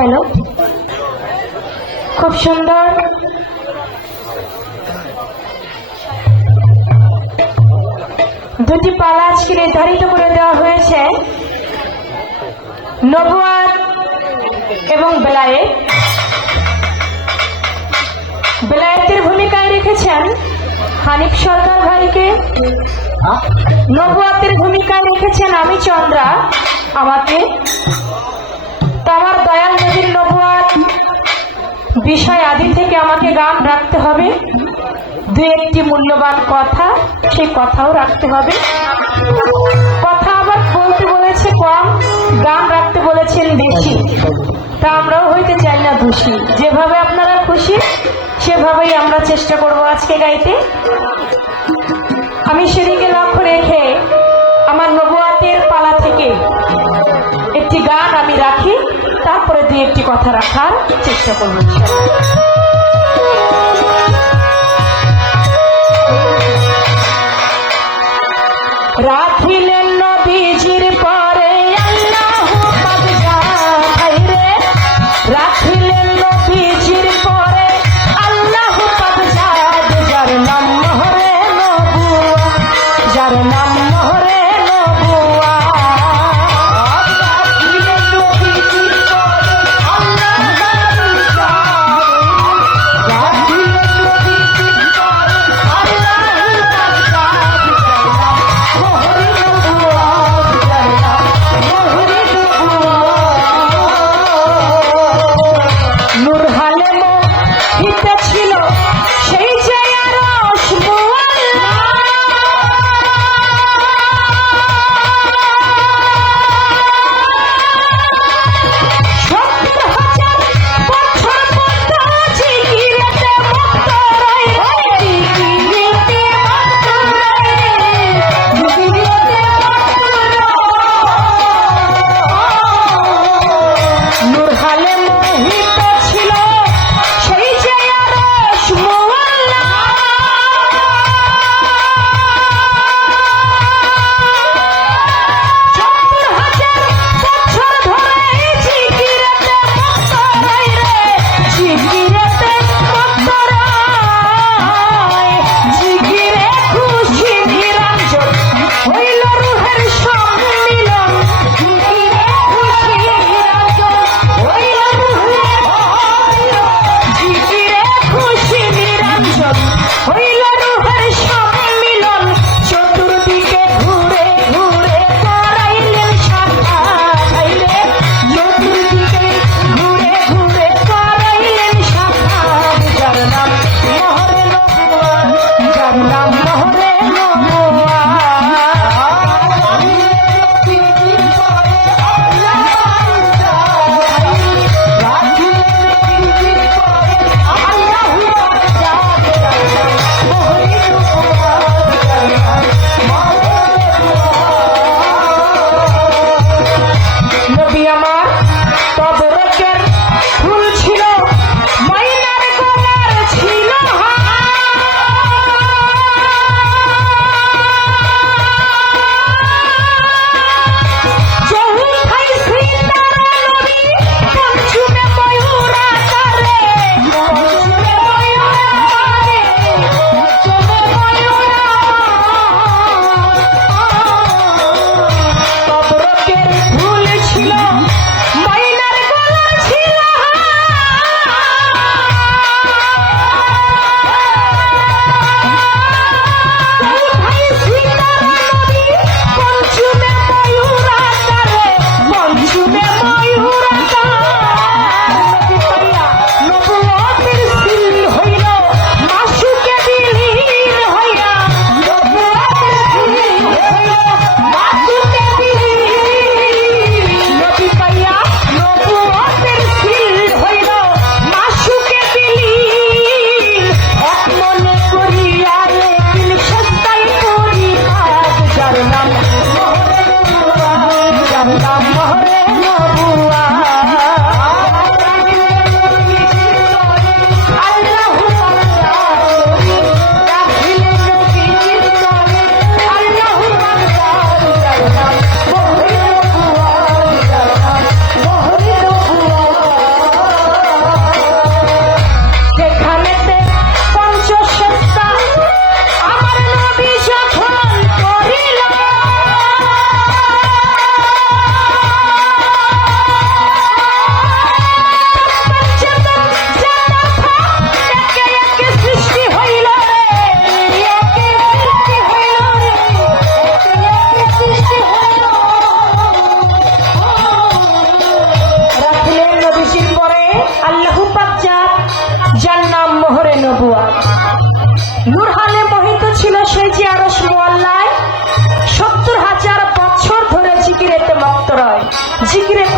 Hello, খুব সুন্দর দুটি পালা আজকে নির্ধারিত করে দেওয়া হয়েছে, নবুয়াত এবং বেলায়েত। বেলায়েতের ভূমিকায় রেখেছেন হানিফ সরকার ভাইকে, নবুয়াতের ভূমিকায় রেখেছেন আমি চন্দ্রা আমাকে। তো আমার দয়াল নবীর নবুয়াত বিষয় আদি থেকে আমাকে গান রাখতে হবে, দু একটি মূল্যবান কথা, সেই কথাও রাখতে হবে। কথা আবার বলতে বলেছে কম, গান রাখতে বলেছেন বেশি। তা আমরাও হইতে চাই না দোষী, যেভাবে আপনারা খুশি সেভাবেই আমরা চেষ্টা করব আজকে গাইতে। আমি সেদিকে লক্ষ্য রেখে আমার নবুয়াতের পালা থেকে একটি গান আমি রাখি, তারপরে দু একটি কথা রাখার চেষ্টা করব। রাখিলেন নবীজির পরে আল্লাহু পাক জানাই রে, রাখিলেন নবীজির পরে আল্লাহু পাক জানাই, যার নাম মোহরে নবুয়া, যার নাম মোহরে নবুয়া। রাখিলেন নবীজির পরে আল্লাহু পাক জানাই, রাখিলেন নবীজির পরে আল্লাহু পাক জানাই, যার নাম মোহরে নবুয়া, যার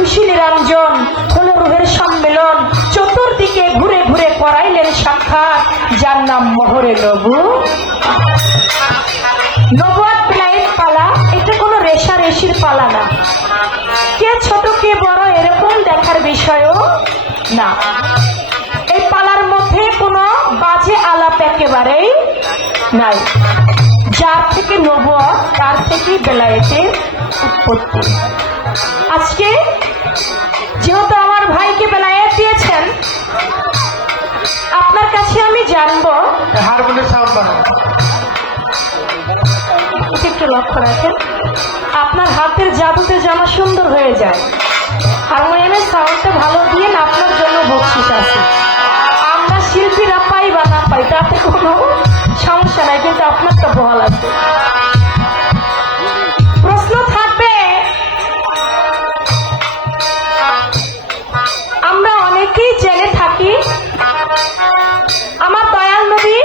খুশি নিরঞ্জন হলো রুহের সম্মেলন, চতুর্দিকে ঘুরে ঘুরে করাইলেন সাক্ষাৎ, যার নাম মোহরে নবু। নবুয়াত বিলায়েত পালা এটা কোনো রেশারেশির পালা না, কে ছোট কে বড় এরকম দেখার বিষয়ও না। এই পালার মধ্যে কোনো বাজে আলাপ একেবারেই নাই। যার থেকে নবুয়ত তার থেকে বেলায়েতের উৎপত্তি। আজকে যেহেতু আমার ভাইকে বেলায়েত দিয়েছেন, আপনার কাছে আমি জানবো, একটু লক্ষ্য রাখেন, আপনার হাতের জাদুতে যেন সুন্দর হয়ে যায়। হারমোনিয়ামের সাউন্ডটা ভালো দিয়ে আপনার জন্য বকশিস আছে। আমরা শিল্পীরা পাই বা না পাই তাতে কোনো সমস্যা নাই, কিন্তু আপনার তো বহাল আছে। প্রশ্ন থাকবে, আমরা অনেকেই জেনে থাকি আমার দয়াল নবী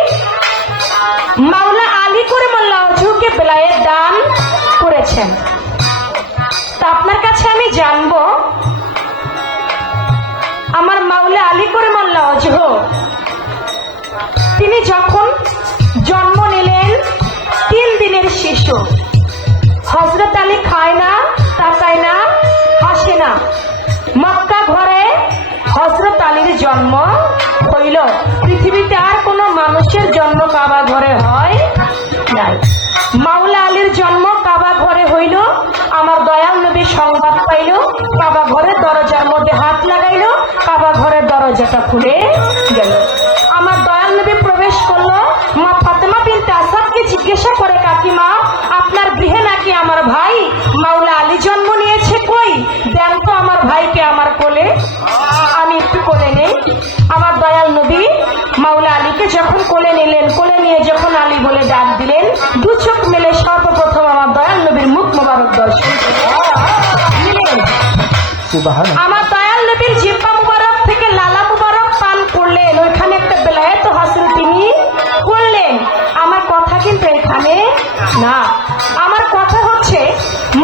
মাওলা আলী করিমুল্লাহ ওয়াজহুকে বেলায়েত দান করেছেন। তা আপনার কাছে আমি জানবো, আমার মাওলা আলী করিমুল্লাহ ওয়াজহু তিনি যখন জন্ম নিলেন 3 দিনের শিশু, হযরত আলী খায় না, তাকায় না, হাসে না। মক্কা ঘরে হযরত আলীর জন্ম হইল। পৃথিবীতে আর কোনো মানুষের জন্ম কাবা ঘরে হয় নাই। মাওলা আলীর জন্ম কাবা ঘরে হইল। আমার দয়াল নবী সংবাদ পাইল, কাবা ঘরের দরজার মধ্যে হাত লাগাইল, কাবা ঘরের দরজাটা খুলে গেল। আমার দয়াল নবী প্রবেশ করলো। মা ফাতেমা বিনতে আসাদকে জিজ্ঞাসা করে, কাকিমা আপনার গৃহে নাকি আমার ভাই মাওলা আলী জন্ম নিয়েছে, কই দেন তো আমার ভাইকে আমার কোলে, আমি একটু কোলে নেই। আমার দয়াল নবী মাওলা আলীকে যখন কোলে নিলেন, কোলে নিয়ে যখন আলী বলে ডাক দিলেন, 2 চোখ মেলে সর্বপ্রথম আমার দয়াল নবীর মুখ মোবারক দর্শন করলেন। আমার দয়াল নবীর জিহ্বা মুবারক থেকে লালা মুবারক পান করলেন। ওইখানে একটা বেলায়েত হাসিল তিনি করলেন। আমার কথা কিন্তু এখানে না, আমার কথা হচ্ছে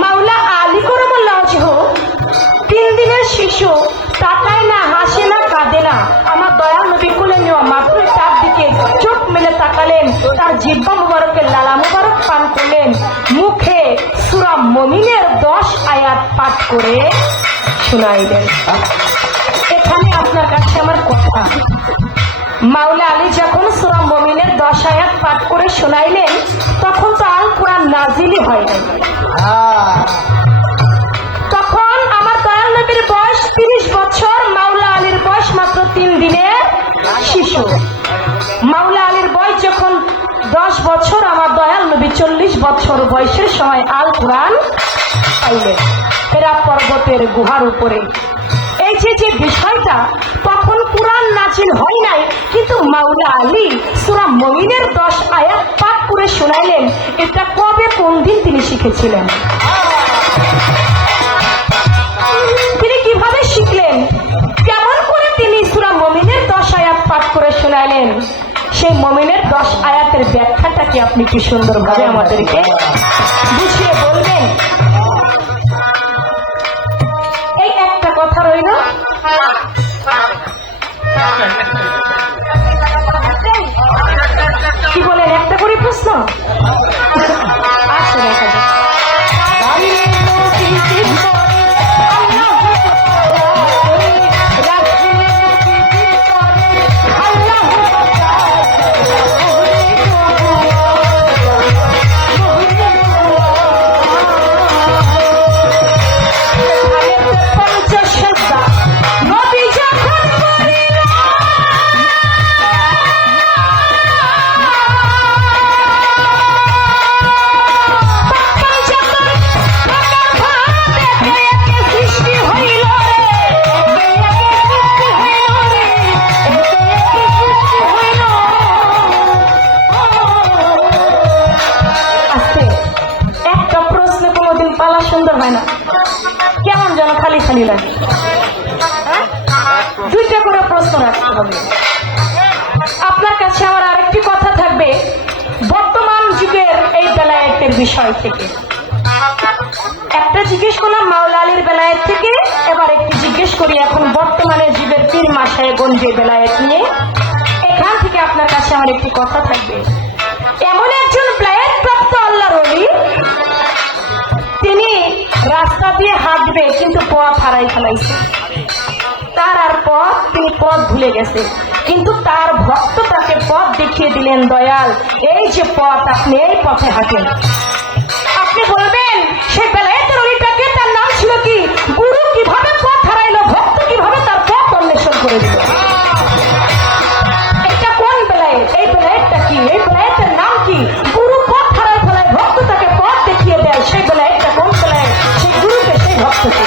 মাওলা আলী করিমুল্লাহ ওয়াজহু 3 দিনের শিশু, তাকায় না, হাসে না, কাঁদে না। আমার দয়াল নবী কোলে নেওয়া মাত্র তার দিকে চোখ মেলে তাকালেন, তার জিহ্বা মুবারকের লালা মুবারক পান করলেন, মুখে সূরা মুমিনের 10 আয়াত পাঠ করে শোনাইলেন। এখানে আপনার কাছে আমার কথা, মাওলা আলী যখন সূরা মুমিনের 10 আয়াত পাঠ করে শোনাইলেন, তখন তো আল কোরআন নাজিলই হয় নাই। তখন আমার দয়াল নবীর বয়স 30 বছর, মাওলা আলীর বয়স মাত্র 3 দিনের শিশু। মাওলা আলীর বয়স যখন 10 বছর, আমার দয়াল নবী 40 বছর বয়সের সময় আল কোরআন পাইলেন হেরা পর্বতের গুহার উপরে। এই যে বিষয়টা, তখন কোরআন নাজিল হয় নাই, কিন্তু মাওলা আলী সূরা মুমিনের 10 আয়াত পাঠ করে শোনাইলেন। এটা কবে, কোন দিন তিনি শিখেছিলেন, তিনি কিভাবে শিখলেন, কেমন করে তিনি সূরা মুমিনের 10 আয়াত পাঠ করে শোনাইলেন, সেই মুমিনের 10 আয়াতের ব্যাখ্যাটা কি আপনি কি সুন্দরভাবে আমাদেরকে বুঝিয়ে বলবেন। এই একটা কথা রইল, কি বলেন, একটা করে প্রশ্ন আচ্ছা দেখা যাক। সুন্দর হয় না, কেমন যেন খালি খালি লাগে। 2টা করে প্রশ্ন রাখতে হবে। আপনার কাছে আমার আরেকটি কথা থাকবে, বর্তমান যুগের এই বেলায়েতের বিষয় থেকে একটা একটা জিজ্ঞেস করলাম মাওলা আলীর বেলায়েত থেকে, এবার একটু জিজ্ঞেস করি এখন বর্তমানে জীবের পীর মাশায়েখগঞ্জের বেলায়েত নিয়ে। এখান থেকে আপনার কাছে আমার একটি কথা থাকবে। এমন একজন বেলায়েত প্রাপ্ত আল্লাহর ওলি, তিনি রাস্তা দিয়ে হাঁটবে কিন্তু পথ হারাই ফেলাইছে। তার আর পথ, তিনি পথ ভুলে গেছে, কিন্তু তার ভক্ত তাকে পথ দেখিয়ে দিলেন, দয়াল এই যে পথ, আপনি এই পথে হাঁটেন। আপনি বলবেন সেই বেলায়েতের ওলিটাকে, তার নাম ছিল কি? গুরু কিভাবে পথ হারাইলো, ভক্ত কিভাবে তার পথ অন্বেষণ করে দিল। এটা কোন বেলায়েত? এই বেলায়েতটা কি? এই বেলায়েতের নাম কি? গুরু পথ হারাই ফেলায়, ভক্ত তাকে পথ দেখিয়ে দেয়। সেই বেলায়েতটা কোন বেলায়েত? সেই গুরুকে, সেই ভক্তকে।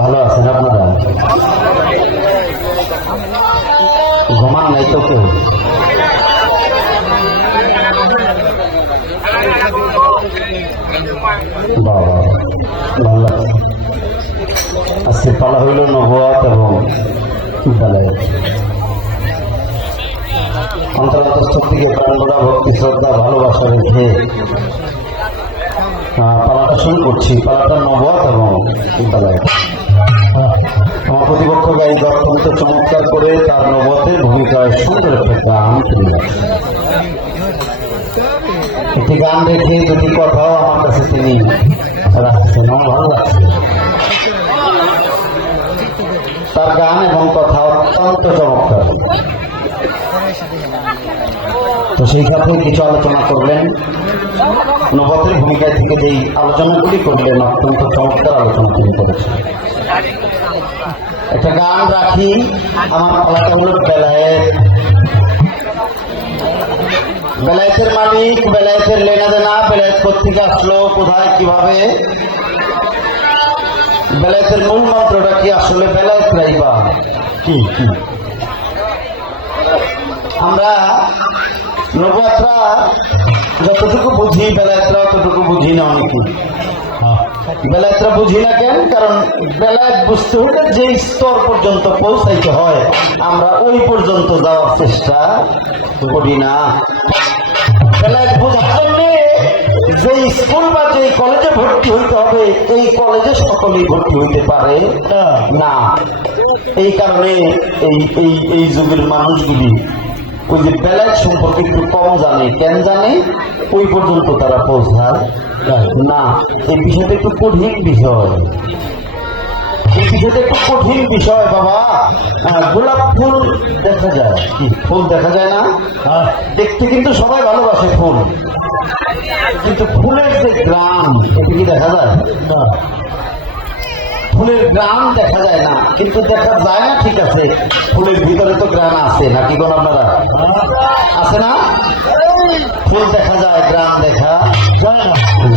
ভালো আছেন আপনারা? ঘুমান নাই তো কেউ? বাবা ভালো লাগছে। আজকে পালা হইল নবুয়াত এবং বেলায়েত। অন্তরস্থ থেকে প্রাণভরা ভক্তি শ্রদ্ধা ভালোবাসা রেখে পালাটা শুরু করছি। পালাটা নবুয়ত এবং বেলায়েত। আমার প্রতিপক্ষ গায়িক অত্যন্ত চমৎকার করে তার নবুয়তের ভূমিকায় সুন্দর একটা গান তুলে রাখছে। একটি গান রেখে দুটি কথাও আমার কাছে তিনি রাখছেন, আমার ভালো লাগছে। তার গান এবং কথা অত্যন্ত চমৎকার। তো সেই সাথে কিছু আলোচনা করলেন, নবুয়তের ভূমিকায় থেকে যেই আলোচনাগুলি করলেন অত্যন্ত চমৎকার আলোচনা তিনি করেছেন। একটা গান রাখি, আমার পালাটা হলো বেলায়েত। বেলায়েতের মালিক, বেলায়েতের লেনা দেনা, বেলায়েত কোত্থেকে আসলো, কোথায়, কিভাবে, বেলায়েতের মূল মন্ত্রটা কি, আসলে বেলায়েত রাইবা কি কি। আমরা নবুয়তরা যতটুকু বুঝি, বেলায়েতরা অতটুকু বুঝি না। অনেকে বেলায়েতরা বুঝি না কেন? কারণ বেলায়েত বুঝতে হলে যে স্তর পর্যন্ত পৌঁছাইতে হয় আমরা ওই পর্যন্ত যাওয়ার চেষ্টা করি না। বেলায়েত বোঝার জন্য যে স্কুল বা যে কলেজে ভর্তি হইতে হবে, এই কলেজে সকলেই ভর্তি হইতে পারে না। এই কারণে এই যুগের মানুষগুলি ওই যে বেলায়েত সম্পর্কে একটু কম জানে। কেন জানে? ওই পর্যন্ত তারা পৌঁছায় না। এই বিষয়টা একটু কঠিন বিষয়, এই বিষয়টা একটু কঠিন বিষয় বাবা। গোলাপ ফুল দেখা যায়, কি ফুল দেখা যায় না? দেখতে কিন্তু সবাই ভালোবাসে ফুল, কিন্তু ফুলের যে গ্রাম এটা কি দেখা যায় না? ফুলের গ্রাম দেখা যায় না, কিন্তু দেখা যায় না ঠিক আছে, ফুলের ভিতরে তো গ্রাম আছে নাকি কোন আপনারা আছে না? ফুল দেখা যায়, গ্রাম দেখা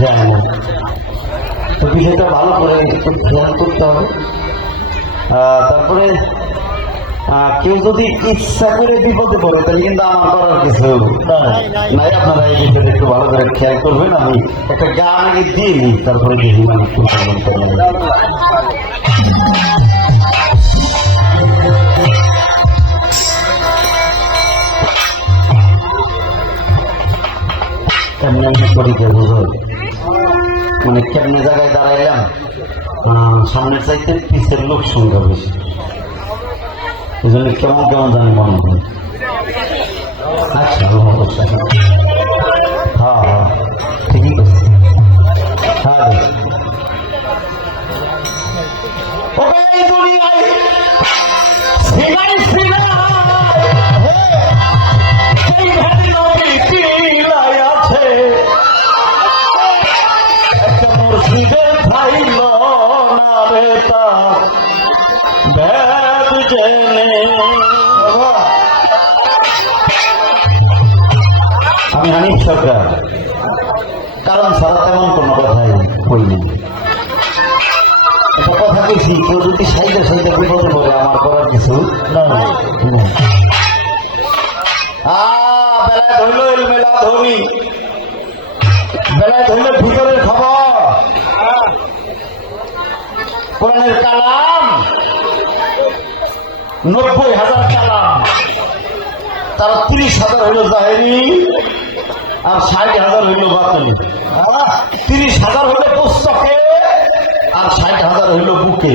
যায় না। তো বিষয়টা ভালো করে একটু খেয়াল করতে হবে। তারপরে কেউ যদি ইচ্ছা করে বিপদে পড়ে তাহলে কিন্তু আমার করার কিছু নাই। আপনারা এই বিষয়টা একটু ভালো করে খেয়াল করবেন। আমি একটা গান আগে দিয়ে নিই, তারপরে দেখি কেমনি করি বুঝো, মানে কেমনি জায়গায় দাঁড়াইলাম, সামনের চাইতে পিছের লোক সংখ্যা বেশি, এই জন্য কেমন কেমন জানি মনে হয়। আচ্ছা হ্যাঁ হ্যাঁ ঠিকই করছি। হ্যাঁ আমি হানিফ সরকার, কারণ ছাড়া তেমন কোনো কথাই বলিনি। একটা কথা বলছি, কেউ যদি সাইডে সাইডে বিপদে পড়ে আমার করার কিছু বেলায় ধরল এলমেলা ধরি, বেলায় ধরলে ভিতরের খবর। কোরআনের কালাম 90,000 কালাম, তারা 30,000 হইল জাহেরি আর 60,000 হইল বাতিল। 30,000 হইল পুস্তকে আর 60,000 হইল বুকে,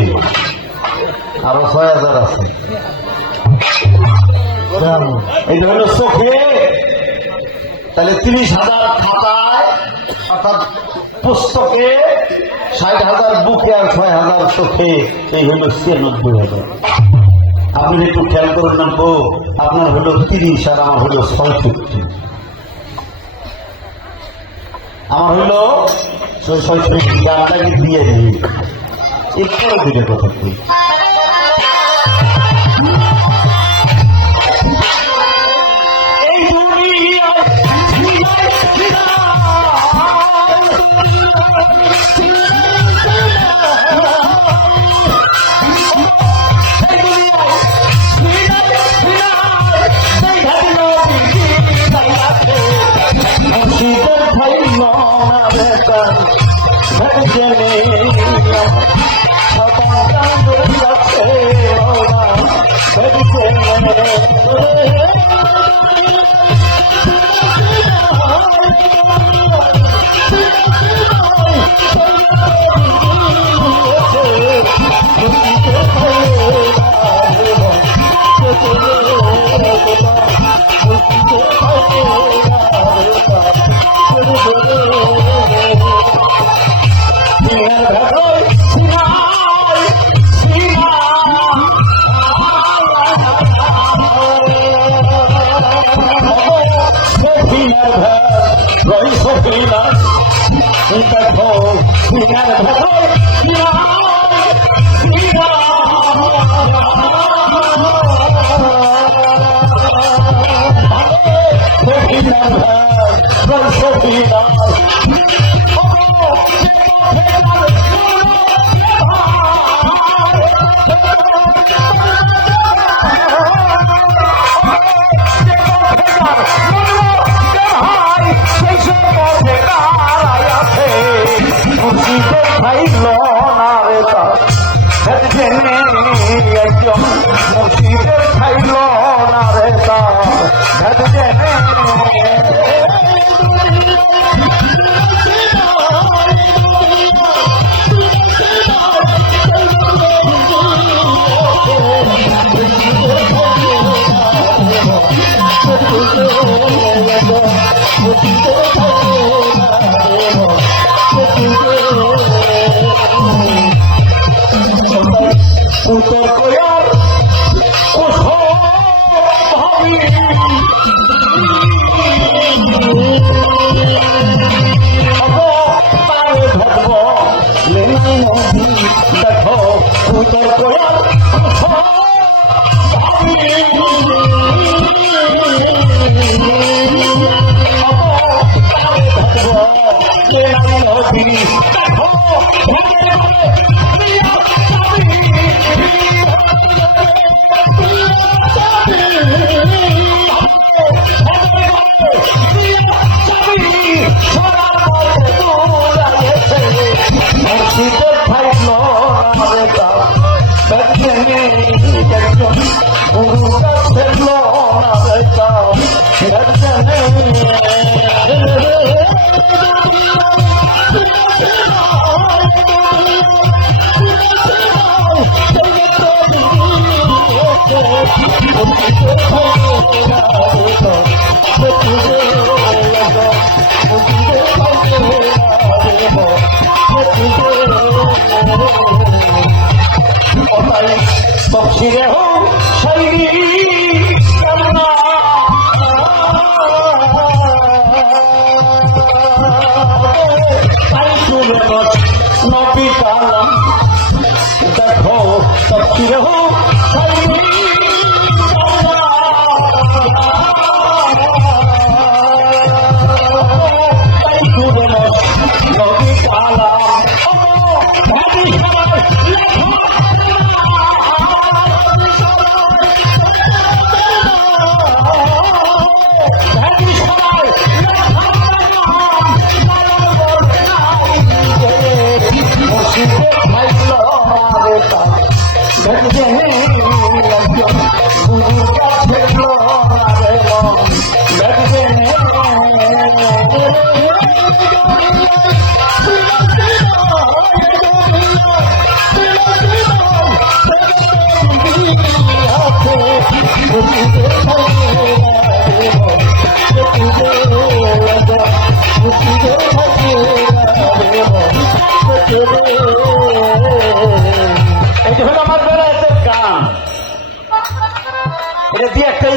আরো 6,000 আছে। এটা হইল চোখে, তাহলে 30,000 খাতায় অর্থাৎ পুস্তকে, 60,000 বুকে আর 6,000 চোখে, এই হইল 96,000। আপনি একটু খেয়াল করুন না তো, আপনার হলো 30 আর আমার হলো 66, আমার হইলো 66। গানটাকে দিয়ে দিই একটু দিলে কথা কি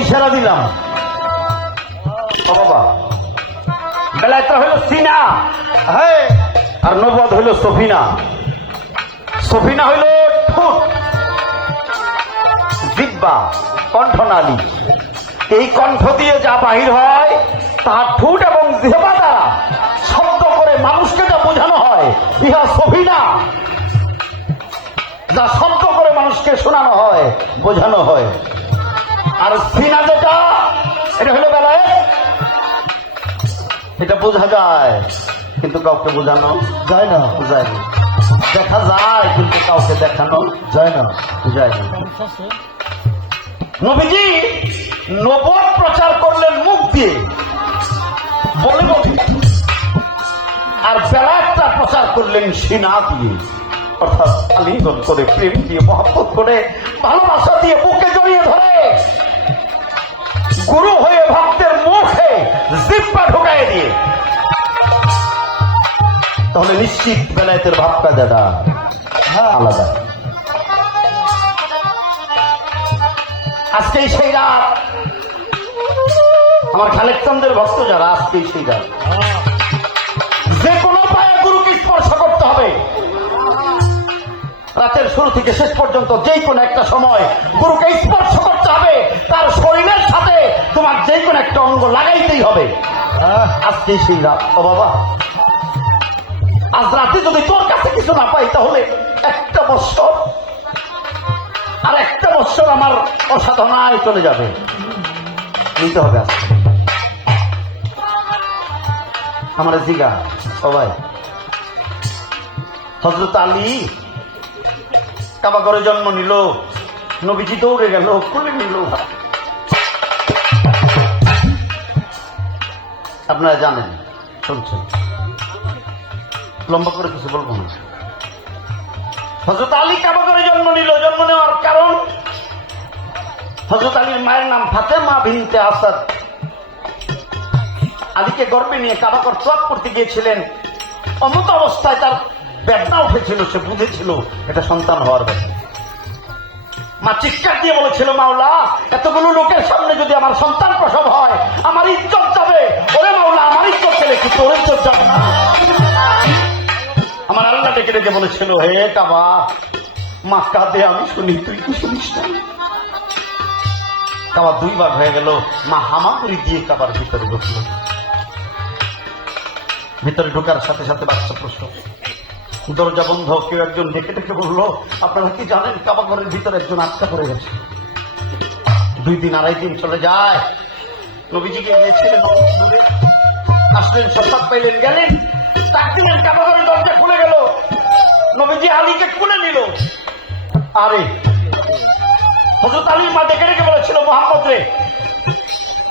ইশারা দিলাম বাবা বেলায়েতরা হইল সিনা, হ্যাঁ, আর নবুয়ত হইল সফিনা। সফিনা হইল ঠোঁট, জিহ্বা, কণ্ঠনালী। এই কণ্ঠ দিয়ে যা বাহির হয় তার ঠোঁট এবং জিহ্বা দ্বারা শব্দ করে মানুষকে যা বোঝানো হয় ইহা সফিনা। যা শব্দ করে মানুষকে শোনানো হয়, বোঝানো হয়। আর সিনা যেটা, এটা হলো বেলায়েত। এটা বোঝা যায় কিন্তু কাউকে বোঝানো যায় না, বোঝায় না। দেখা যায় কিন্তু কাউকে দেখানো যায় না, যায় না। নবীজি নবুয়ত প্রচার করলেন মুখ দিয়ে, বলে বলে, আর বেলায়েতটা প্রচার করলেন সিনা দিয়ে, অর্থাৎ আলিঙ্গন করে, প্রেম দিয়ে, মহব্বত করে, ভালোবাসা দিয়ে বুকে জড়িয়ে ধরে নিশ্চিত বেলায়েতের ভাব কায়দাটা আলাদা। আজকেই সেই রাত, আমার খালেক চন্দ্রের ভক্ত যারা, আজকেই সেই রাত, যে কোনো উপায়ে গুরুকে স্পর্শ করতে হবে। রাতের শুরু থেকে শেষ পর্যন্ত যে কোনো একটা সময় গুরুকে স্পর্শ করতে হবে। তার শরীরের সাথে তোমার যে কোনো একটা অঙ্গ লাগাইতেই হবে। আজকেই সেই রাত। ও বাবা, আজ রাতে যদি তোর কাছে কিছু না পাই তাহলে একটা বৎসর, আর একটা বৎসর আমার অসাধনায় চলে যাবে। নিতে হবে আজকে। আমার জিগা সবাই, হযরত আলী কাবাগরে জন্ম নিল, নবীজি দৌড়ে গেল, কোলে নিল। আপনারা জানেন, শুনছেন, লম্বা করে কিছু বলবো না। হযরত আলী কাবাগরে জন্ম নিল। জন্ম নেওয়ার কারণ, হযরত আলীর মায়ের নাম ফাতেমা বিনতে আসাদ। আলীকে গর্বে নিয়ে কাবাগর তওয়াফ করতে গিয়েছিলেন। অমত অবস্থায় তার বেদনা উঠেছিল, সে বুঝেছিল এটা সন্তান হওয়ার ব্যাপার। মা চিৎকার দিয়ে বলেছিল, মাওলা, এতগুলো লোকের সামনে যদি আমার সন্তান প্রসব হয় আমার ইজ্জত যাবে। ওরে মাওলা, আমার ইজ্জত গেলে কি তোর ইজ্জত যাবে না? আমার আল্লাহ ডেকে ডেকে বলেছিল, হে কাবা, মা কাঁদে আমি শুনি, তুই কি শুনিস না? কাবা দুই ভাগ হয়ে গেল। মা হামাগুড়ি দিয়ে কাবার ভিতরে ঢুকলো। ভিতরে ঢোকার সাথে সাথে বাচ্চা প্রসব। দরজা বন্ধ। কেউ একজন ডেকে ডেকে বললো, আপনারা কি জানেন কাবা ঘরের ভিতরে একজন আটকা পড়ে গেছে? 2 দিন 2.5 দিন চলে যায়। নবীজিকে গিয়েছিলেন, আসলেন, সৎ পাইলেন, গেলেন, ডাক দিলেন, কাবা ঘরের দরজা খুলে গেল। নবীজি আলীকে খুলে নিল। আরে হযরত আলী মা ডেকে ডেকে বলেছিল, মুহাম্মদ রে,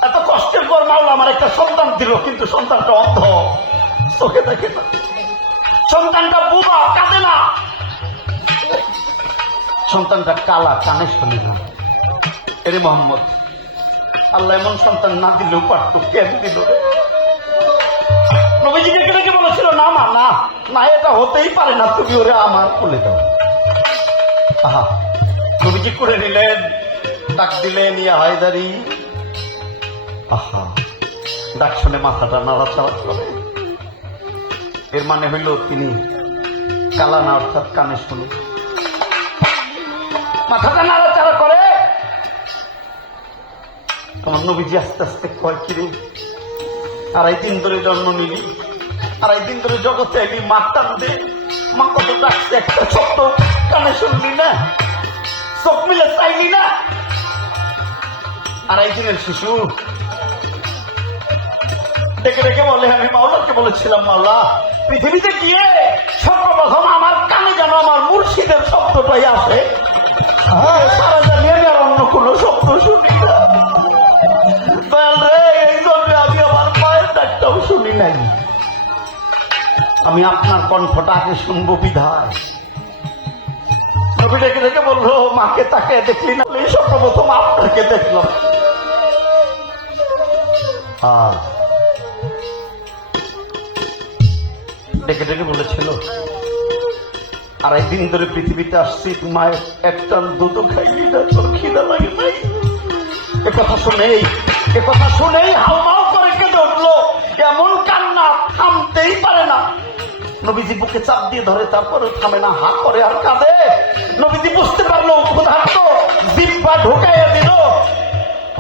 এত কষ্টের পর মাওলা আমার একটা সন্তান দিল, কিন্তু সন্তানটা অন্ধ, চোখে দেখে না, সন্তানটা বুবা, কাঁদে না, সন্তানটা কালা, কানে শোনে না। এরে মোহাম্মদ, আল্লাহ এমন সন্তান না দিলেও পারত, কেন দিল? নবীজি ডেকে ডেকে বলেছিল, না মা, না না, এটা হতেই পারে না, তুমি ওরে আমার কোলে দাও। আহা, নবীজি করে নিলেন, ডাক দিলেন, ইয়া হায়দারি। আহা, ডাক শুনে মাথাটা নাড়াচাড়া করে। এর মানে হইল তিনি কালা না, অর্থাৎ কানে শুনে। মাথাটা নাড়াচাড়া করে। আমার নবীজি আস্তে আস্তে কয়, কিরে, 2.5 দিন ধরে জন্ম নিলি, 2.5 দিন ধরে জগতে এলি, মা কান্দে, মা কত ডাকছে, একটা ছোট্ট কানে শুনলি না, চোখ মিলে চাইলি না? 2.5 দিনের শিশু ডেকে ডেকে বলে, আমি মাওলাকে বলেছিলাম, মাওলা, পৃথিবীতে গিয়ে সর্বপ্রথম আমার কানে যেন আমার মুর্শিদের শব্দটাই আসে, সারা জানিয়ে আমি আর অন্য কোন শব্দ শুনি না। এই জন্য আমি আমার মায়ের ডাকটাও শুনি নাই। আমি আপনার কণ্ঠটা আগে শুনবো বিধায়। নবী ডেকে ডেকে বললো, মাকে তাকে দেখলি না? এই সর্বপ্রথম আপনাকে দেখলাম। ডেকে ডেকে বলেছিল, 2.5 দিন ধরে পৃথিবীতে আসছি, মায়ের একটা দুধ খাইলি না, তোর খিদা লাগে নাই? একথা শুনেই হাউমাউ করে কেঁদে উঠলো। এমন কান্না থামতেই পারে না। নবীজি বুকে চাপ দিয়ে ধরে, তারপরে থামে না, হা করে আর কাঁদে। নবীজি বুঝতে পারলো ক্ষুধার্ত, জিহ্বা ঢুকাইয়া দিল।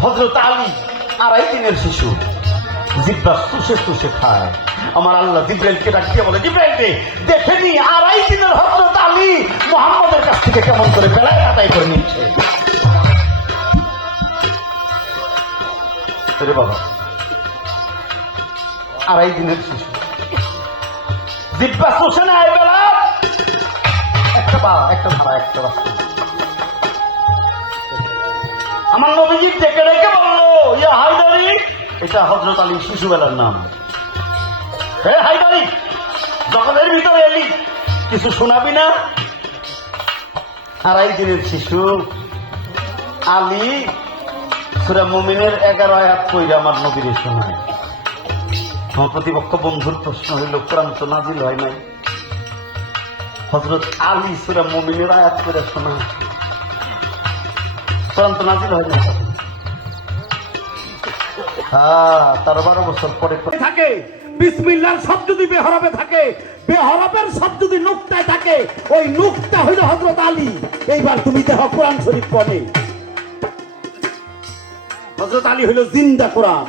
হযরত আলী 2.5 দিনের শিশু, জিহ্বা চুষে চুষে খায়। আমার আল্লাহ জিব্রাইলকে ডাকিয়ে বলে, জিব্রাইল রে, দেখে নি 2.5 দিনের হযরত আলী মুহাম্মদের কাছ থেকে কেমন করে বেলায় আদায় করে নিচ্ছে। বাবা, 2.5 দিনের শিশু, জিহ্বা চুষে নেয় বেলা, একটা ধারা, একটা বাচ্চা। আমার নবীজি ডেকে ডেকে বললো, ইয়া হায়দারি, এটা হযরত আলী শিশুবেলার নাম। হে হায়দারি, জগতের ভিতরে এলি, কিছু শোনাবি না? 2.5 দিনের শিশু আলী সূরা মুমিনের 11 আয়াত কইরা আমার নবীর শোনায়। আমার প্রতিপক্ষ বন্ধুর প্রশ্ন হইল, কোরআন তো নাজিল হয় নাই, হযরত আলী সূরা মুমিনের আয়াত করে শোনা। কোরআন তো নাযিল হয় না। তার 12 বছর পরে থাকে বিসমিল্লাহর শব্দ যদি বেহরফে থাকে, বেহরফের শব্দ যদি নুকতায় থাকে, ওই নুকতা হইল হযরত আলী। এইবার তুমি দেখো কোরআন শরীফ পড়ে, হযরত আলী হইল জিন্দা কোরআন।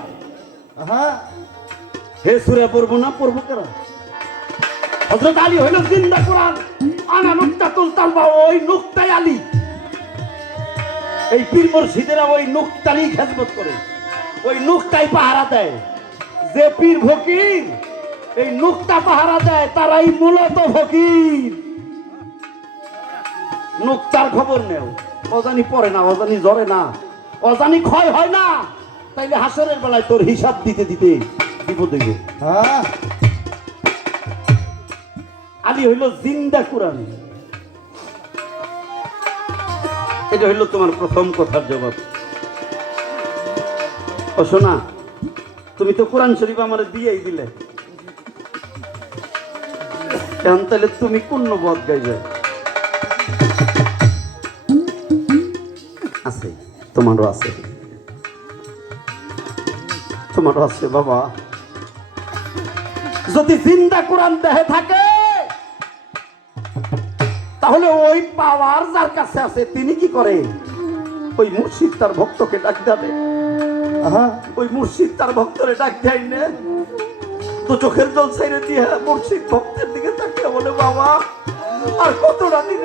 হে সূরা পড়বো না, পড়বো কেন? হযরত আলী হইল জিন্দা কোরআন। আনা নুকতাতুল তালবা, ওই নুকতায় আলী। এই পীর মুর্শিদেরা ওই নুকতালি খেদমত করে, ওই নুকতায় পাহারা দেয়। যে পীর ফকির এই নুকতা পাহারা দেয়, তারাই মূলত ফকির। নুকতার খবর নেও, অজানি পড়ে না, অজানি জ্বরে না, অজানি ক্ষয় হয় না, তাইলে হাসরের বেলায় তোর হিসাব দিতে দিতে বিপদ হইবে। আলী হইল জিন্দা কোরআন। এটা হইল তোমার প্রথম কথার জবাব। ও শোনা, তুমি তো কোরআন শরীফ আমার দিয়েই দিলে, এখন তাহলে তুমি কোন নবুয়ত গাইবে? আছে, তোমারও আছে, তোমারও আছে বাবা। যদি জিন্দা কোরআন দেহে থাকে, তাহলে ওই পাওয়ার যার কাছে আছে তিনি কি করে? ওই মুর্শিদ তার ভক্তকে ডাক দেবে। ওই মুর্শিদ তার ভক্তরে ডাক দেয় না, তো চোখের জল ছেড়ে দিয়ে মুর্শিদ ভক্তের দিকে তাকিয়ে বলে, বাবা আর কতটা দিন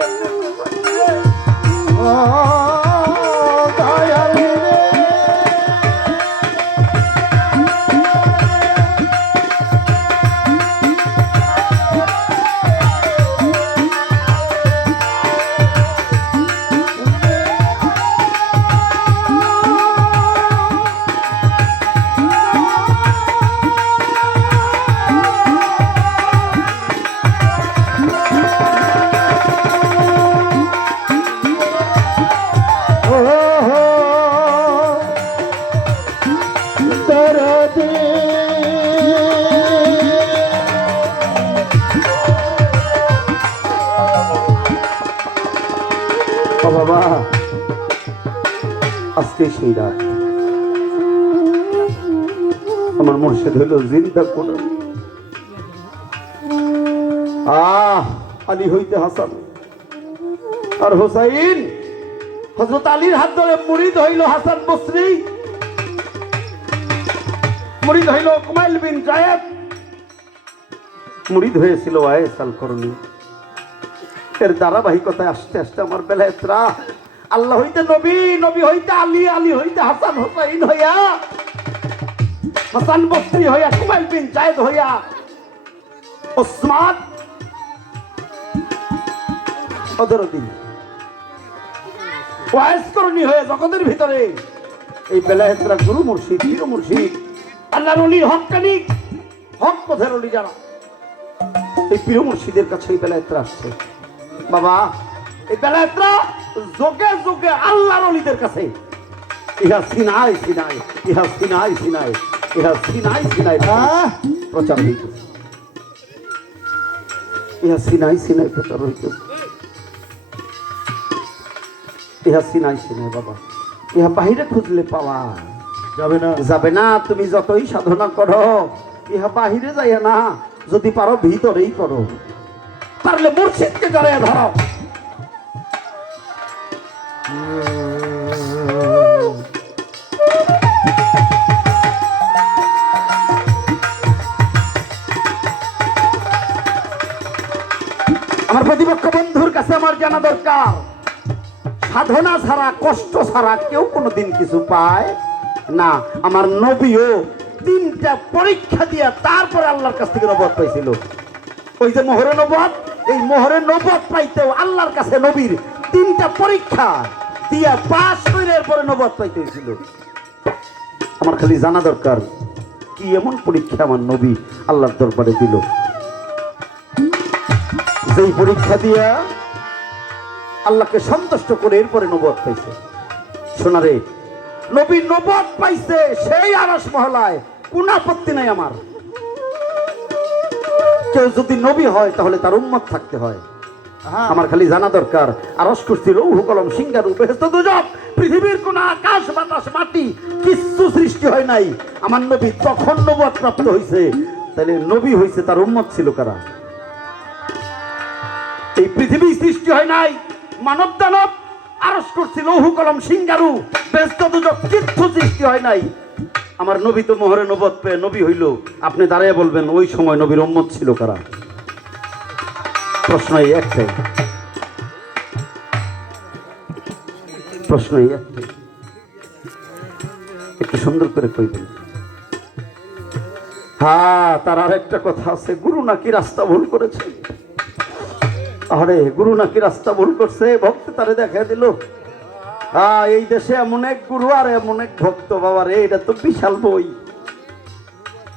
বাবা। আজকে সেই রাত আমার মুর্শিদ হইল জিন্দা কোরআন। আলী হইতে হাসান আর হুসাইন, হযরত আলীর হাত ধরে মুরিদ হইল হাসান বসরি, মুরিদ হইল কুমাইল বিন জায়েদ, মুরিদ হয়েছিল ওয়াইস আল করনি। এর ধারাবাহিকতায় আস্তে আস্তে আমার বেলায়েতরা আল্লাহ হইতে নবী, নবী হইতে আলী, আলী হইতে হাসান, হুসাইন হইয়া হাসান বসরি হইয়া কুমাইল বিন জায়েদ হইয়া ওসমান অদরদি ওয়াইস করনি হয়ে জগতের ভিতরে এই বেলায়েতরা গুরু মুর্শিদ, পীর মুর্শিদ, আল্লাহর ওলি, হক্কানি হক পথের ওলি যারা, এই পীর মুর্শিদের কাছে এই বেলায়েতরা আসছে। বাবা, এই বেলায়েতরা যোগে যোগে আল্লাহর ওলিদের কাছে ইহা সিনাই সিনাই, ইহা সিনাই সিনাই, ইহা সিনাই সিনাই প্রচার হইতেছে, ইহা সিনাই সিনাই প্রচার হইতেছে, ইহা সিনাই সিনাই। বাবা, ইহা বাহিরে খুঁজলে পাওয়া যাবে না, যাবে না। তুমি যতই সাধনা করো, ইহা বাহিরে যাইয়া না, যদি পারো ভিতরেই করো, পারলে মুর্শিদকে জড়াইয়া ধরো। আমার প্রতিপক্ষ বন্ধুর কাছে আমার জানা দরকার, সাধনা ছাড়া, কষ্ট ছাড়া কেউ কোনোদিন কিছু পায় না। আমার নবীও 3টা পরীক্ষা দিয়া তারপরে আল্লাহর কাছ থেকে নবুয়ত পাইছিল। ওই যে মোহরে নবুয়ত, এই মোহরে নবুয়ত পাইতেও আল্লাহর কাছে নবীর 3টা পরীক্ষা দিয়া পাস করে এরপরে নবুয়ত পাইতে হয়েছিল। আমার খালি জানা দরকার কি এমন পরীক্ষা আমার নবী আল্লাহর দরবারে দিল, যেই পরীক্ষা দিয়া আল্লাহকে সন্তুষ্ট করে এরপরে নবুয়ত পাইছে। শোনারে, নবী নবুয়ত পাইছে সেই আরশ মহলায়, কোনো আপত্তি নাই আমার। কেউ যদি নবী হয় তাহলে তার উম্মত থাকতে হয়, আমার খালি জানা দরকার আরশ কুরসি লৌহ কলম সিংহারু বেহেশত দুজক পৃথিবীর কোন আকাশ বাতাস মাটি কিচ্ছু সৃষ্টি হয় নাই, আমার নবী তখন নবুয়ত প্রাপ্ত হইছে। তাহলে নবী হইছে তার উম্মত ছিল কারা? এই পৃথিবী সৃষ্টি হয় নাই, মানব দানব আরশ কুরসি লৌহ কলম সিংহারু বেহেশত দুজক কিচ্ছু সৃষ্টি হয় নাই। আমার নবী তো মোহরে নবুয়ত পেয়ে নবী হইল। আপনি দাঁড়িয়ে বলবেন ওই সময় নবীর উম্মত ছিল কারা? প্রশ্ন এই একটাই, প্রশ্ন এই একটাই, একটু সুন্দর করে কইবেন। হ্যাঁ, তার আর একটা কথা আছে, গুরু নাকি রাস্তা ভুল করেছে। আরে গুরু নাকি রাস্তা ভুল করছে, ভক্ত তারে দেখা দিল। হ্যাঁ, এই দেশে এমন এক গুরু আর এমন এক ভক্ত, বাবা রে, এটা তো বিশাল বই।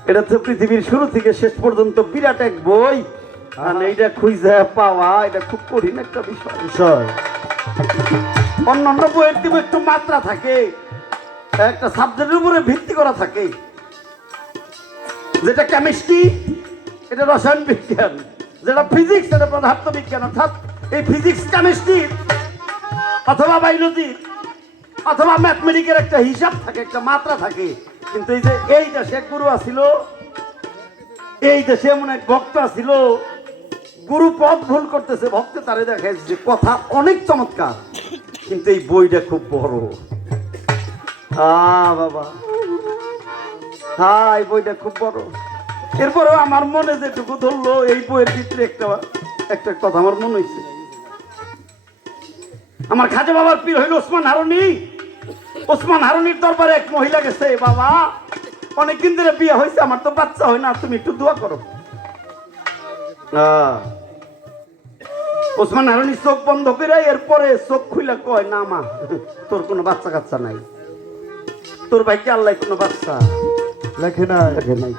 এটা তো পৃথিবীর শুরু থেকে শেষ পর্যন্ত বিরাট এক বই। আর এইটা খুঁজে পাওয়া এটা খুব কঠিন একটা বিষয়। অন্যান্য বইয়ের দিকে একটু মাত্রা থাকে, একটা সাবজেক্টের উপরে ভিত্তি করা থাকে, যেটা কেমিস্ট্রি এটা রসায়ন বিজ্ঞান, যেটা ফিজিক্স এটা পদার্থ বিজ্ঞান। অর্থাৎ এই ফিজিক্স কেমিস্ট্রি অথবা বায়োলজি অথবা ম্যাথমেটিকের একটা হিসাব থাকে, একটা মাত্রা থাকে। কিন্তু এই যে এই দেশে এক গুরু আছিল, এই দেশে এমন এক ভক্ত আছিল, গুরু পথ ভুল করতেছে, ভক্ত তারে দেখাইছে কথা অনেক চমৎকার, কিন্তু এই বইটা খুব বড়। বাবা, হ্যাঁ, এই বইটা খুব বড়। এরপরেও আমার মনে যেটুকু ধরলো, এই বইয়ের ভিতরে একটা কথা আমার মনে হয়েছে। আমার খাজা বাবার পীর হইল ওসমান হারুনি। ওসমান হারুনির দরবারে এক মহিলা গেছে, বাবা অনেকদিন ধরে বিয়ে হয়েছে, আমার তো বাচ্চা হয় না, তুমি একটু দোয়া করো। ওসমান হারুনি চোখ বন্ধ করে এরপরে চোখ খুলে কয়, না মা, তোর কোনো বাচ্চা কাচ্চা নাই, তোর ভাইকে আল্লাহ কোনো বাচ্চা লেখে নাই।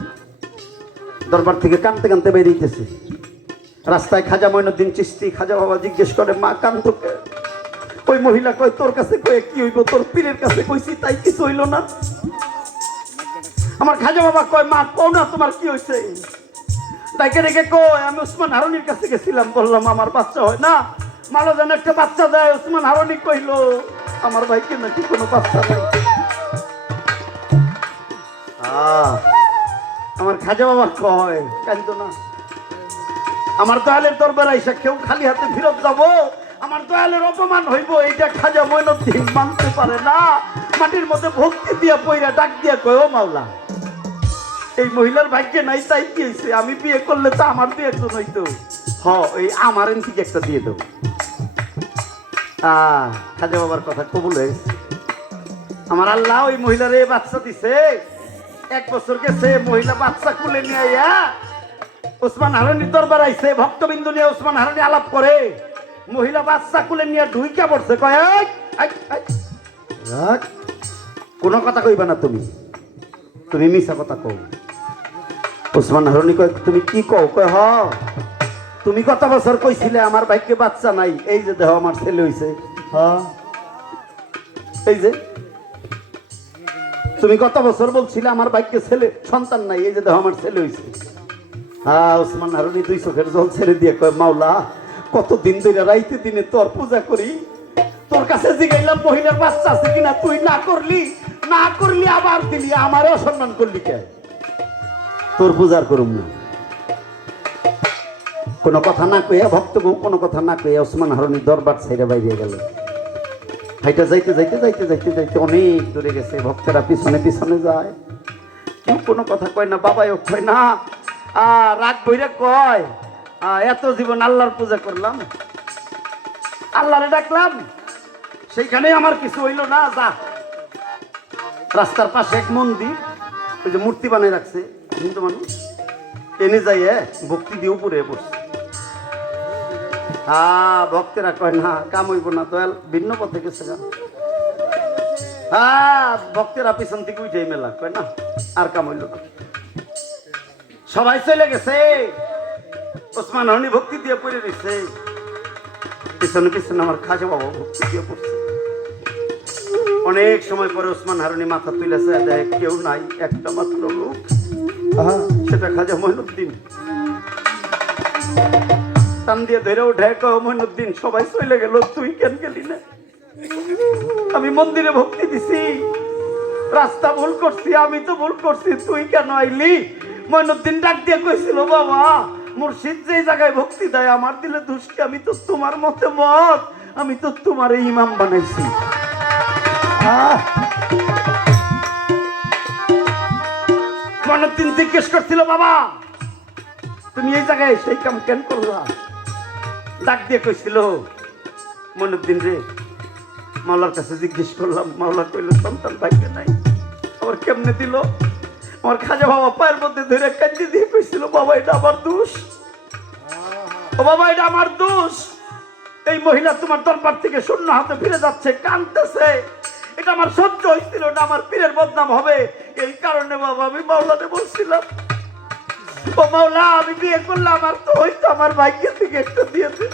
দরবার থেকে কানতে কানতে বেরিয়েছে। রাস্তায় খাজা মঈনুদ্দিন চিশতি খাজা বাবা জিজ্ঞেস করে, মা কান্দো কে? ওই মহিলা কয়, তোর কাছে কয়ে কি হইব, তোর পীরের কাছে কইছি তাই কিছু হইল না। আমার খাজা বাবা কয়, মা কও না তোমার কি হয়েছে? ডাইকে রেখে কয়, আমি ওসমান হারুনির কাছে গেছিলাম, বললাম আমার বাচ্চা হয় না, মালো যেন একটা বাচ্চা দেয়। ওসমান হারুনি কইল, আমার ভাইকে নাকি কোনো বাচ্চা দেয়। আমার খাজা বাবা কয়, কান্দো না, আমার দয়ালের দরবার আইসা কেউ খালি হাতে ফিরত যাব, আমার দয়ালের অপমান হইব, এইটা খাজা মঈনুদ্দিন মানতে পারে না। মাটির মধ্যে ভক্তি দিয়া পইরা ডাক দিয়া কয়, ও মাওলা, এই মহিলার ভাগ্যে নাই তাই কি হয়েছে? আমি বিয়ে করলে তো আমার বিয়ে একজন হইতো। এই আমার থেকে একটা দিয়ে দেব। খাজা বাবার কথা কবুল হয়েছে। আমার আল্লাহ ওই মহিলার এই বাচ্চা দিছে। 1 বছর গেছে, মহিলা বাচ্চা কুলে নিয়ে ওসমান হারুনির দরবার আইছে, ভক্তবিন্দু নিয়ে ওসমান হারুনি আলাপ করে, মহিলা বাচ্চা কুলে নিয়ে ঢুইকা পড়ছে। কয়, কোনো কথা কইবা না, তুমি মিছা কথা কও। ওসমান হারুনি কয়, তুমি কি কও? কয়, তুমি কত বছর কইছিলে আমার ভাইকে বাচ্চা নাই, এই যে দেহ আমার ছেলে হইছে। এই যে তুমি কত বছর বলছিলে আমার ভাইকে ছেলে সন্তান নাই, এই যে দেহ আমার ছেলে হইছে। ওসমান হারুনি 2 চোখের জল ছেড়ে দিয়ে কয়, মাওলা, কতদিন ধরে রাইতে দিনে তোর পূজা করি, তোর কাছে জিগাইলাম মহিলার বাচ্চা আছে কিনা, তুই না করলি আবার দিলি, আমারে অসম্মান করলি কে? তোর পূজার করুম না। কোনো কথা না কইয়া, ভক্ত কোনো কথা না কইয়া ওসমান হারুনি দরবার ছেড়ে বাইরে গেল। হাইটা যাইতে যাইতে যাইতে যাইতে যাইতে অনেক দূরে গেছে। ভক্তেরা পিছনে পিছনে যায়, কেউ কোনো কথা কয় না, বাবাও কয় না। রাগ বইরা কয়, এত জীবন আল্লাহর পূজা করলাম, আল্লাহরে ডাকলাম, সেইখানে আমার কিছু হইল না। যা, রাস্তার পাশে এক মন্দির, ওই যে মূর্তি বানিয়ে রাখছে হিন্দু মানুষ, এনে যাইয়ে ভক্তি দিয়ে উপরে পড়ছে। ভক্তেরা কয়, না কাম হইব না, দয়াল ভিন্ন পথে গেছে। ভক্তেরা পিছন থেকে উঠে মেলা, কয় না আর কাম হইল না, সবাই চলে গেছে। ওসমান হারুনি ভক্তি দিয়ে পড়ে রয়েছে, পিছনে পিছনে আমার খাজা বাবা ভক্তি দিয়ে পড়ছে। অনেক সময় পরে ওসমান হারুনি মাথা তুলেছে, দেখ কেউ নাই, একটা মাত্র লোক, সেটা খাজা মঈনুদ্দিন। টান দিয়ে ধরে উঠে মইনুদ্দিন সবাই চলে গেল, তুই কেন গেলি না? আমি মন্দিরে ভক্তি দিছি, রাস্তা ভুল করছি, আমি তো ভুল করছি, তুই কেন আইলি? মইনুদ্দিন ডাক দিয়ে কইছিল, বাবা মুর্শিদ যে জায়গায় ভক্তি দেয় আমার দিলে দোষ কি? আমি তো তোমার মতে মত, আমি তো তোমার ইমাম বানাইছি। মইনুদ্দিন জিজ্ঞেস করছিল, বাবা তুমি এই জায়গায় সেই কাম কেন করলা? ডাক দিয়ে কইছিল, মইনুদ্দিন রে, মাওলার কাছে জিজ্ঞেস করলাম, মাওলা কইল সন্তান ভাগ্যে নাই। আবার কেমনে দিল? আমার খাজা বাবা পায়ের মধ্যে ধরে কাঁদিয়ে দিয়ে কইছিল, বাবা এটা আমার দোষ, ও বাবা এটা আমার দোষ। এই মহিলা তোমার দরবার থেকে শূন্য হাতে ফিরে যাচ্ছে, কাঁদতেছে, এটা আমার সহ্য হয়েছিল না, আমার পীরের বদনাম হবে। এই কারণে বাবা আমি মাওলাকে বলছিলাম, ও মাওলা আমি বিয়ে করলাম, আমার তো হয়তো আমার ভাগ্য থেকে একটা দিয়েছে।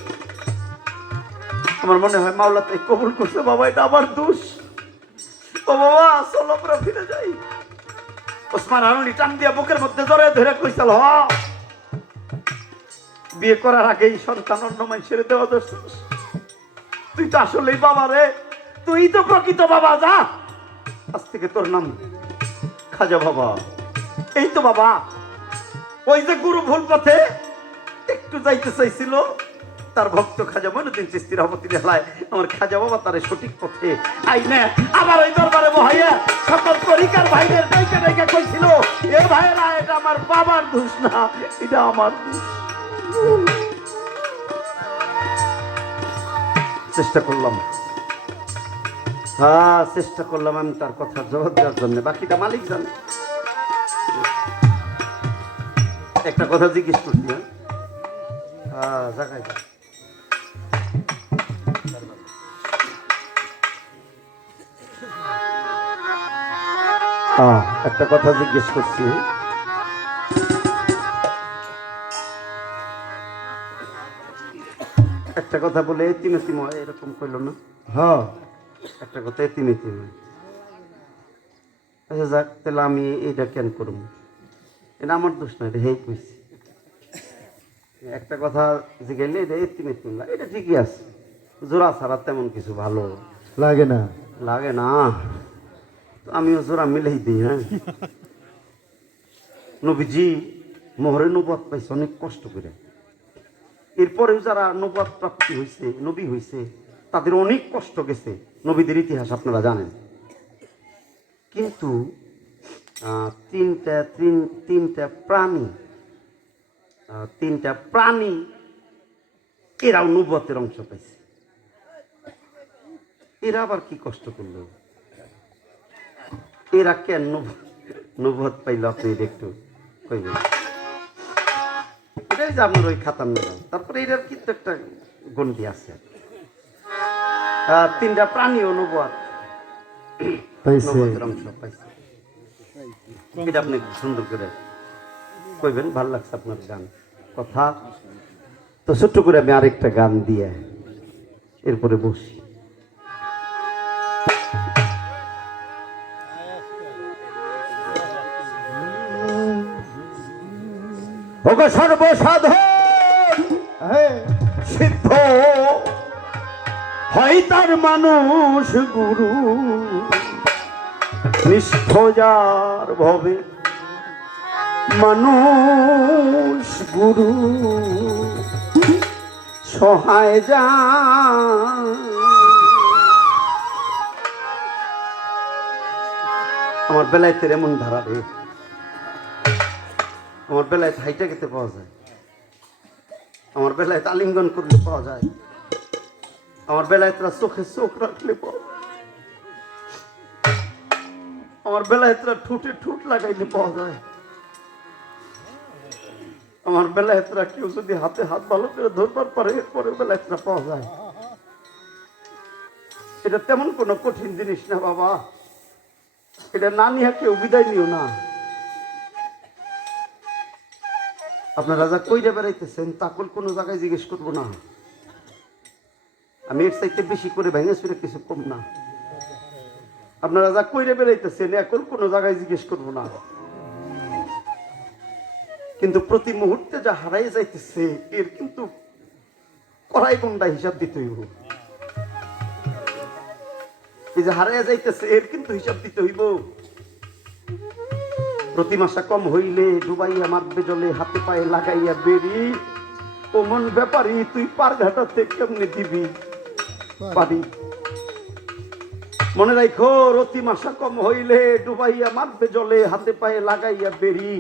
আমার মনে হয় মাওলা তাই কবুল করছে, বাবা এটা আমার দোষ। ও বাবা চলো আমরা ফিরে যাই। ওসমান হারুনি টান দিয়া বুকের মধ্যে জড়ে ধরে কইছিল, হ বিয়ে করার আগেই সন্তান অন্য মানুষের দেওয়া দোষ। তুই তো আসলেই বাবা রে, তুই তো প্রকৃত বাবা। যা, আজ থেকে তোর নাম খাজা বাবা। এই তো বাবা, ওই যে গুরু ভুল পথে একটু যাইতে চাইছিল, তার ভক্ত খাজা মইনুদ্দিন চিশতি রহমতুল্লাহ আলাইহি আমার খাজা বাবা তারে সঠিক পথে আইনে আবার ওই দরবারে বহাইয়া সকল তরিকার ভাইদের ডাইকা ডাইকা কইছিল, এ ভাইরা এটা আমার বাবার দোষ না, এটা আমার দোষ। চেষ্টা করলাম, হ্যাঁ চেষ্টা করলাম আমি তার কথা জবাব দেওয়ার জন্য, বাকিটা মালিক জানে। একটা কথা জিজ্ঞেস করছি, হ্যাঁ জায়গায় একটা কথা জিজ্ঞেস করছি, একটা কথা বলে তিমে তিম এরকম কইল না? হ্যাঁ একটা কথা তিমে তিমে। আচ্ছা যাক, তাহলে আমি এইটা কেন করবো? এটা আমার দোষ না, এটা হেই কইছি। একটা কথা জিগাইলে এটা তিমে তিম, এটা ঠিকই আছে, জোড়া ছাড়া তেমন কিছু ভালো লাগে না, লাগে না, আমিও জোড়া মিলেই দিই। হ্যাঁ, নবীজি মোহরে নবুয়ত পাইছে অনেক কষ্ট করে, এরপরেও যারা নবুয়ত প্রাপ্তি হয়েছে, নবী হয়েছে, তাদের অনেক কষ্ট গেছে, নবীদের ইতিহাস আপনারা জানেন। কিন্তু তিনটা প্রাণী এরাও নবুয়তের অংশ পাইছে। এরা আবার কি কষ্ট করলো? এরা কেন নবুয়ত পাইল? আপনি একটু কইবেন। এটাই যে আপনার ওই খাতার নেবেন, তারপরে এটার কিন্তু একটা গন্ডি আছে। তিনটা প্রাণী নবুয়ত নবুয়তের অংশ পাইছে। এটা আপনি সুন্দর করে কইবেন, ভালো লাগছে আপনার গান কথা। তো ছোট্ট করে আমি আরেকটা গান দিয়ে এরপরে বসি। সর্বসাধন সিদ্ধ হয় তার মানুষ গুরু, নিষ্ঠ যার ভবে মানুষ গুরু, সহায় যা আমার বেলায়েতের এমন ধারা রে, আমার বেলায় হাইটা খেতে পাওয়া যায়, আমার বেলায় আলিঙ্গন করলে পাওয়া যায়, আমার বেলায় তারা চোখে চোখ রাখলে পাওয়া যায়, আমার বেলায় তারা ঠোঁটে ঠোঁট লাগাইলে পাওয়া যায়, আমার বেলায় তারা কেউ যদি হাতে হাত ভালো করে ধরবার পারে এরপরে বেলায় তারা পাওয়া যায়। এটা তেমন কোনো কঠিন জিনিস না বাবা, এটা না নিয়ে কেউ বিদায় নিও না। আপনারা যা কইরে বেড়াইতেছেন তাকল কোনো জায়গায় জিজ্ঞেস করবো না, আমি এর চাইতে বেশি করে ভেঙে চুরে কিছু কম না। আপনারা যা কইরে বেড়াইতেছেন এখন কোনো জায়গায় জিজ্ঞেস করবো না, কিন্তু প্রতি মুহূর্তে যা হারাই যাইতেছে এর কিন্তু কড়াই কোনটা হিসাব দিতে হইব। এই যে হারাইয়া যাইতেছে এর কিন্তু হিসাব দিতে হইব। প্রতি মাসে কম হইলে ডুবাইয়া মারবে জলে হাতে পায়ে লাগাইয়া বেরি ওমন ব্যাপারী তুই পার ঘাটাতে কেমনে দিবি পারি। মনে রাখো রতি মাসা কম হইলে ডুবাইয়া মারবে জলে হাতে পায়ে লাগাইয়া বেরি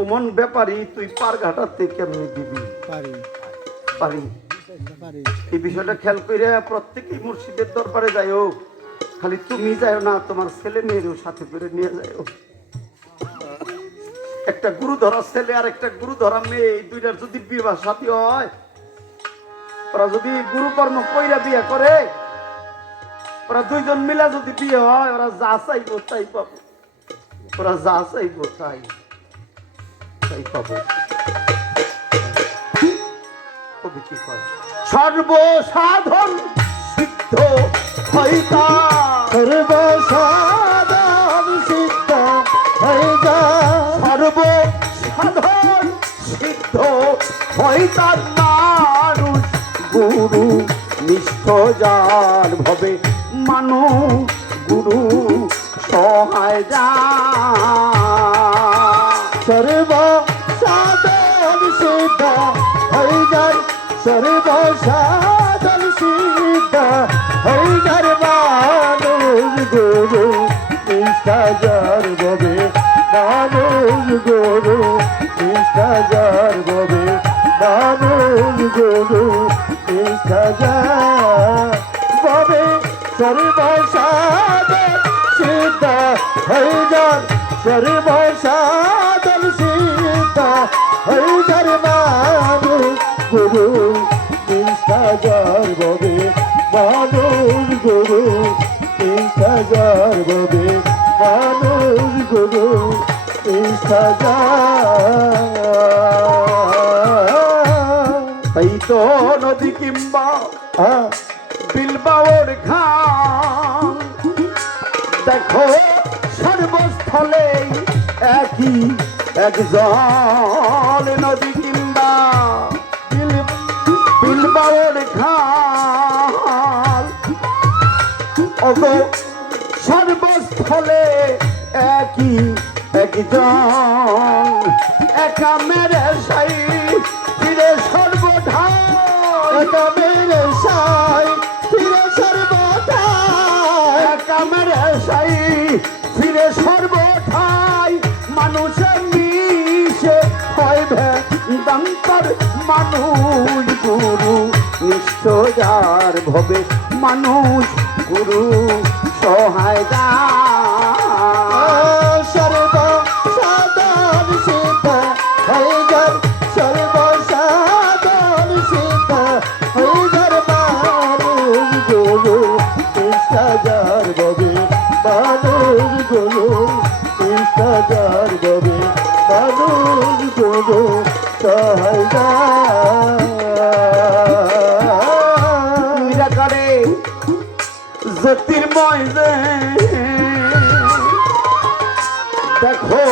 ওমন ব্যাপারী তুই পার ঘাটাতে কেমনে দিবি পারি। এই বিষয়টা খেয়াল করে প্রত্যেকেই মুর্শিদের দরবারে যাইও, খালি তুমি যাও না, তোমার ছেলে মেয়েরও সাথে করে নিয়ে যাও। একটা গুরু ধরা ছেলে আর একটা গুরু ধরা মেয়ে, এই দুইটার যদি বিবাহ সাথী হয়, ওরা যদি গুরু কর্ম কইরা বিয়ে করে, ওরা দুইজন মিলা যদি বিয়ে হয়, ওরা যা চাইবো তাই পাবো। ওরা যা চাইবো তাই পাবো। সর্বসাধন সিদ্ধ হইতা, সর্বসাধন সিদ্ধ হইতা, সর্বসাধন সিদ্ধ হইতা মানুষ গুরু নিষ্ঠ যার ভবে মানুষ গুরু সহায় যা। সর্বসাধন সিদ্ধ হইতার, সর্বসাধন সিদ্ধ হইতার মানুষ গুরু নিষ্ঠা যার ভবে মানুষ গুরু নিষ্ঠা যার ভবে মানুষ গুরু নিষ্ঠা যার ভবে সর্বসাধন সিদ্ধ হইতার, সর্বসাধন সিদ্ধ হইতার মানুষ গুরু নিষ্ঠা যার ভবে মানুষ গুরু নিষ্ঠা যার ভবে মানুষ গুরু নিষ্ঠা যার। তাই তো নদী কিংবা বিলবাওর খান দেখো সর্বস্থলে একই একজন। নদী কিংবা বিলবাওর খান ওগো সর্বস্থলে একই একজন। একা মেরে সাই ফিরে সর্বধাই, একা মেরে সাই ফিরে সর্বদাই, একা মেরে সাই ফিরে সর্বঠাই। মানুষের মিশে হয় ভেদান্তর মানুষ গুরু নিষ্ঠ যার ভবে মানুষ গুরু সহায় যা। সর্বসাধন সিদ্ধ হইতার, সর্বসাধন সিদ্ধ হইতার মানুষ গুরু নিষ্ঠা যার ভবে মানুষ গুরু নিষ্ঠা যার ভবে মানুষ গুরু সহায় যার। নিরাকারে জ্যোতির্ময় যে দেখো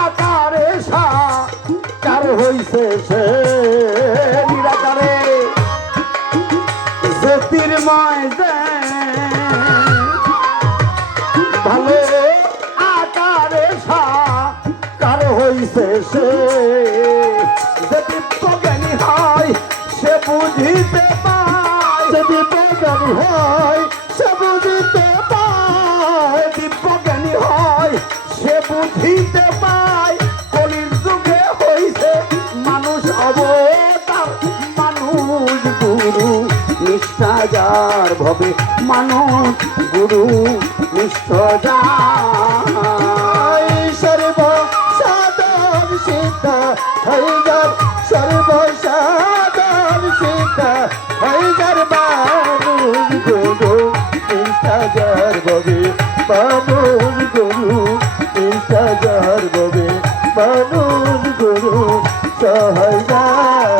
আকারে সাকার হইছে সে। নিরাকারে জ্যোতির্ময় যে ভালো আকারে সাকার হইছে সে। যদি প্রজ্ঞানী হয় সে বুঝিতে পায়, যদি প্রজ্ঞানী হয় সে বুঝিতে পায়, দিব্যজ্ঞানী হয় সে বুঝিতে পায়। কলির যুগে হইছে মানুষ অবতার মানুষ গুরু নিষ্ঠা যার ভবে মানুষ গুরু নিষ্ঠ যার। সর্বসাধন সিদ্ধ হইতার, সর্বসাধন সিদ্ধ হইতার মানুষ গুরু নিষ্ঠা যার ভবে মানুষ গুরু নিষ্ঠা যার ভবে মানুষ গুরু সহায় যার।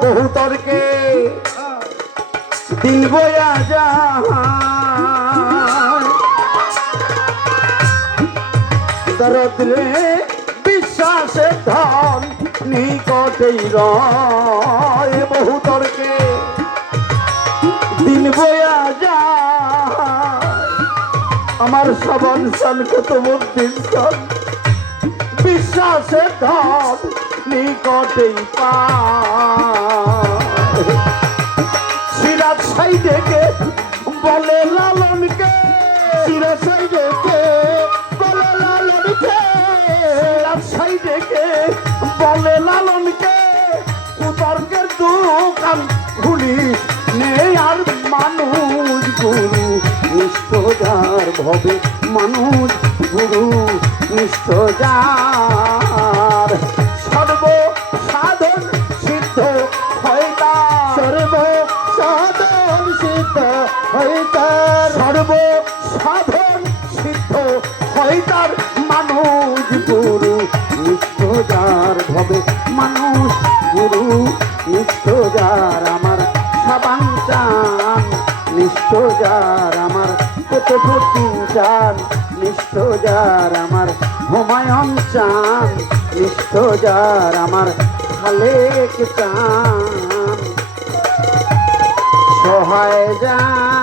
বহু তর্কে দিন বয়া যায়, দরদরে বিশ্বাসের ধন নিকটেই রয় বহু তর্কে দিন বয়া যায় আমার সবন সন কুতুবুদ্দিন সন বিশ্বাসের ধন নিকটেই পায় সিরাজ সাইডেকে বলে লালনকে সিরাজ সাইডেকে বলে লালনকে সিরাজ সাইডেকে বলে লালনকে কুতর্কের দোকান খুলিস নেই আর মানুষ গুরু নিষ্ঠ যার ভবে মানুষ গুরু নিষ্ঠ যার সর্ব সাধন সিদ্ধ হয় তার সর্ব সাধন সিদ্ধ হয় তার সর্ব সাধন সিদ্ধ হয় তার মানুষ গুরু নিষ্ঠ যার ভবে মানুষ গুরু নিষ্ঠ যার আমার সাবাঞ্চান নিষ্ঠ যার আমার কুতুবুদ্দিন চান নিষ্ঠ যার আমার হুমায়ুন চান নিষ্ঠ যার আমার খালেক চান সহায় যান